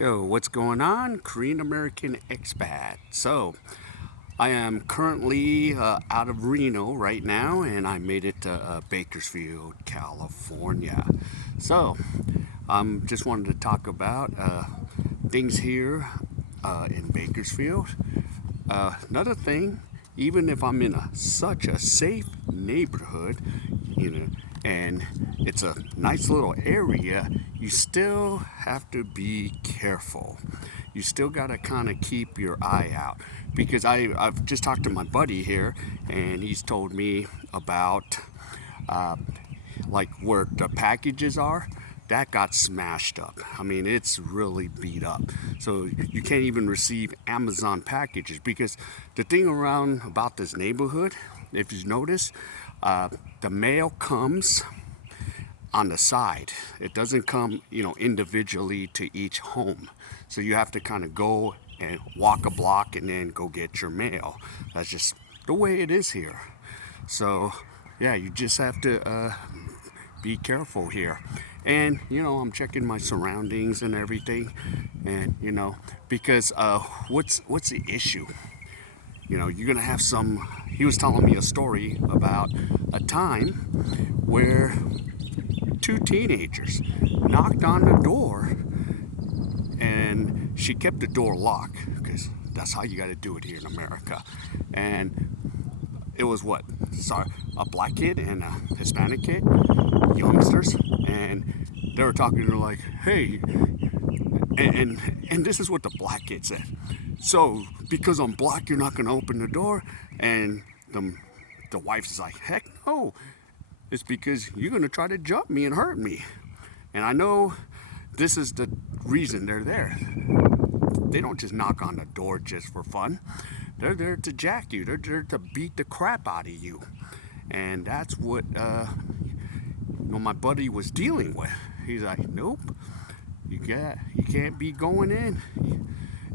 Yo, what's going on? Korean American expat. So, I am currently out of Reno right now, and I made it to Bakersfield, California. So, just wanted to talk about things here in Bakersfield. Another thing, even if I'm in such a safe neighborhood, you know, and it's a nice little area, you still have to be careful. You still got to kind of keep your eye out because I've just talked to my buddy here, and he's told me about uh, like where the packages are, that got smashed up. I mean, it's really beat up. So you can't even receive Amazon packages because the thing around about this neighborhood, if you notice, uh, the mail comes on the side. It doesn't come, individually to each home. So you have to kind of go and walk a block and then go get your mail. That's just the way it is here. So, yeah, you just have to be careful here. And, I'm checking my surroundings and everything. And, because what's the issue? You're going to have some. He was telling me a story about a time where two teenagers knocked on the door and she kept the door locked because that's how you got to do it here in America. And it was what? Sorry, a black kid and a Hispanic kid, youngsters, and they were talking to her like, "Hey," and this is what the black kid said. So because I'm black, you're not gonna open the door, and the wife is like, "Heck no! It's because you're gonna try to jump me and hurt me." And I know this is the reason they're there. They don't just knock on the door just for fun. They're there to jack you. They're there to beat the crap out of you. And that's what my buddy was dealing with. He's like, nope, you can't be going in.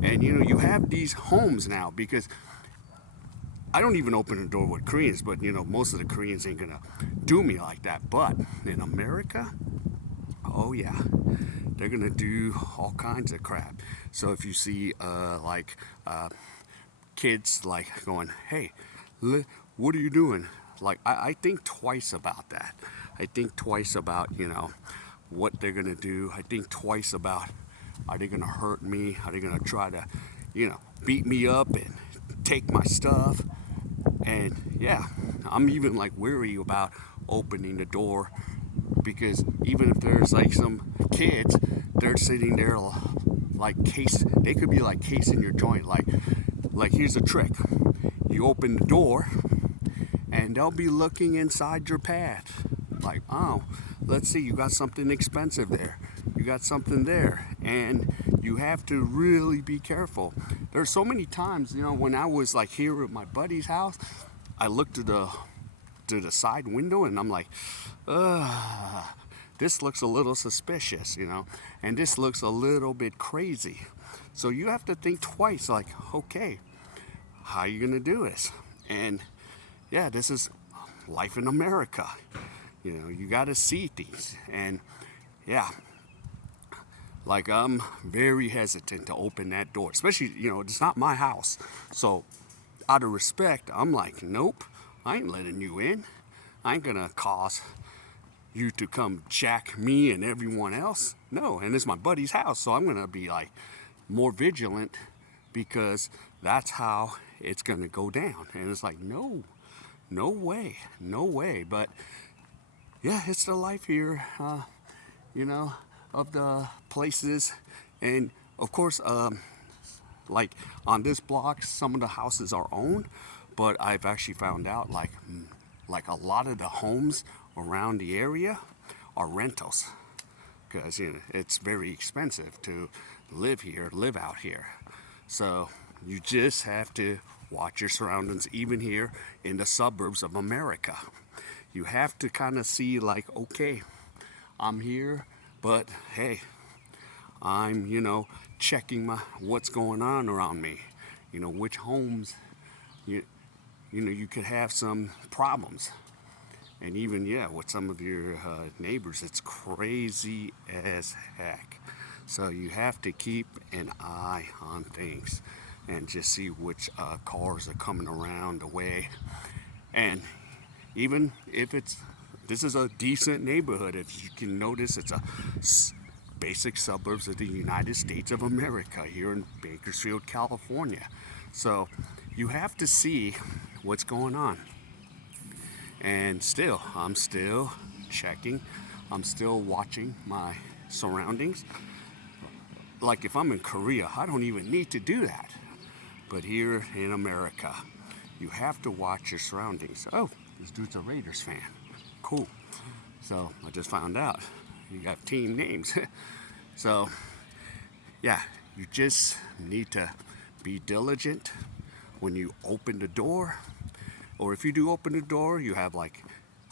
And you have these homes now because I don't even open the door with Koreans, but most of the Koreans ain't gonna do me like that. But in America, oh yeah, they're gonna do all kinds of crap. So if you see kids like going, "Hey, what are you doing?" Like I think twice about that. I think twice about what they're gonna do. I think twice about, are they gonna hurt me? Are they gonna try to beat me up and take my stuff? And yeah, I'm even like weary about opening the door because even if there's like some kids, they're sitting there like they could be like casing your joint. Like here's a trick: you open the door, and they'll be looking inside your pants. Like, oh, let's see, you got something expensive there. You got something there, and you have to really be careful. There's so many times, when I was like here at my buddy's house, I looked to the side window and I'm like, ugh, this looks a little suspicious, and this looks a little bit crazy. So you have to think twice, like, okay, how are you gonna do this? And yeah, this is life in America. You gotta see things. And yeah, like I'm very hesitant to open that door, especially, it's not my house. So out of respect, I'm like, nope, I ain't letting you in. I ain't gonna cause you to come jack me and everyone else. No, and it's my buddy's house, so I'm gonna be like more vigilant because that's how it's gonna go down. And it's like, no, no way, no way. But yeah, it's the life here, you know, of the places. And of course, like on this block, some of the houses are owned, but I've actually found out like a lot of the homes around the area are rentals because it's very expensive to live out here. So you just have to watch your surroundings, even here in the suburbs of America. You have to kind of see like, okay, I'm here, but hey, I'm checking my what's going on around me. Which homes you you could have some problems. And even, yeah, with some of your neighbors, it's crazy as heck. So you have to keep an eye on things and just see which cars are coming around the way. And even if this is a decent neighborhood, if you can notice, it's a basic suburbs of the United States of America here in Bakersfield, California. So you have to see what's going on. And still, I'm still checking. I'm still watching my surroundings. Like if I'm in Korea, I don't even need to do that. But here in America, you have to watch your surroundings. Oh, this dude's a Raiders fan. Cool. So I just found out you got team names. So yeah, you just need to be diligent when you open the door. Or if you do open the door, you have like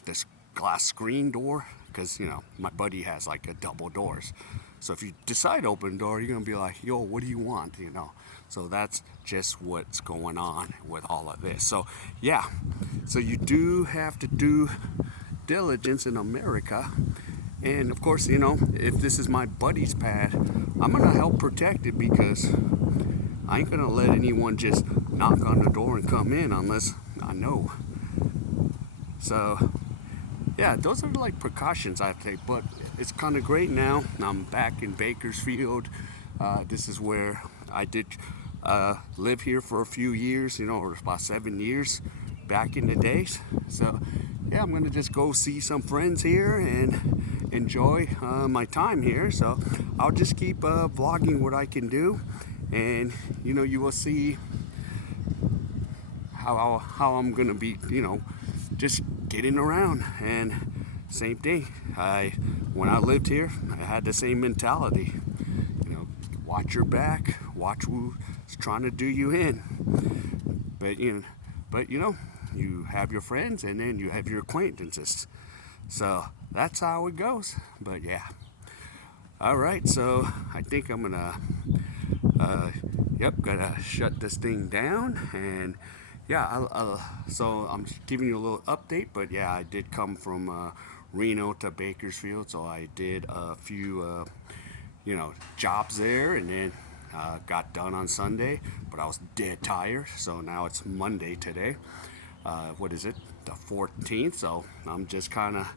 this glass screen door, because my buddy has like a double doors. So if you decide to open the door, you're gonna be like, yo, what do you want? So that's just what's going on with all of this. So yeah, so you do have to do diligence in America. And of course, if this is my buddy's pad, I'm gonna help protect it, because I ain't gonna let anyone just knock on the door and come in unless I know. So yeah, those are like precautions I take, but it's kind of great now. I'm back in Bakersfield. This is where I did live here for a few years, or about 7 years back in the days. So yeah, I'm gonna just go see some friends here and enjoy my time here. So I'll just keep vlogging what I can do, and you will see how I'm gonna be, just getting around. And same thing, when I lived here, I had the same mentality. Watch your back, watch who's trying to do you in. But you have your friends, and then you have your acquaintances. So that's how it goes. But yeah. All right, so I think I'm gonna gotta shut this thing down. And yeah, so I'm giving you a little update. But yeah, I did come from Reno to Bakersfield, so I did a few jobs there, and then got done on Sunday, but I was dead tired. So now it's Monday today. What is it? The 14th. So I'm just kind of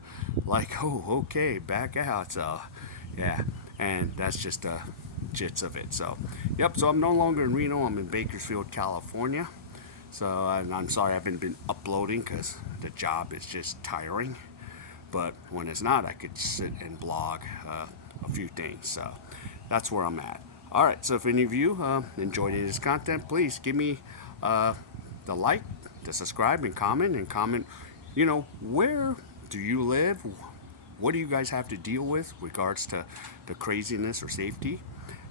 like, oh, okay, back out. So yeah, and that's just the gist of it. So yep. So I'm no longer in Reno. I'm in Bakersfield, California. So I'm sorry I haven't been uploading, because the job is just tiring. But when it's not, I could sit and blog a few things. So that's where I'm at. All right, so if any of you enjoyed this content, please give me the like, the subscribe, and comment. Where do you live? What do you guys have to deal with regards to the craziness or safety?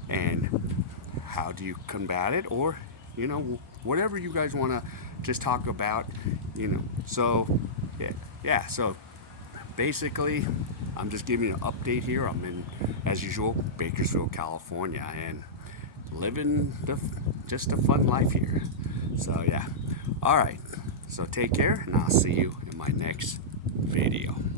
And how do you combat it? Or, whatever you guys want to just talk about, So, yeah, so basically, I'm just giving you an update here. I'm in, as usual, Bakersfield, California, and living just a fun life here. So yeah. All right. So take care, and I'll see you in my next video.